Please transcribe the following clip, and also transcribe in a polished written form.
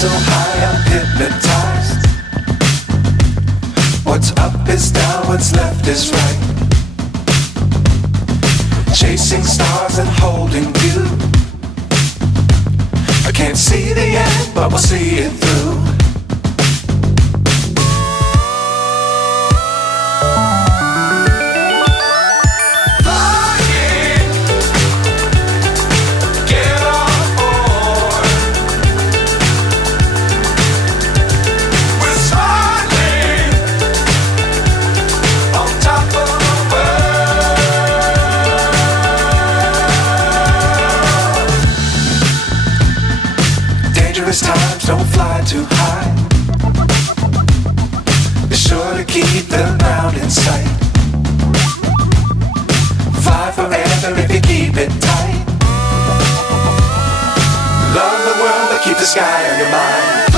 so high I'm hypnotized. What's up is down, what's left is right. Chasing stars and holding you. I can't see the end, but we'll see it through. Dangerous times, don't fly too high. Be sure to keep the ground in sight. Fly forever if you keep it tight. Love the world, but keep the sky on your mind.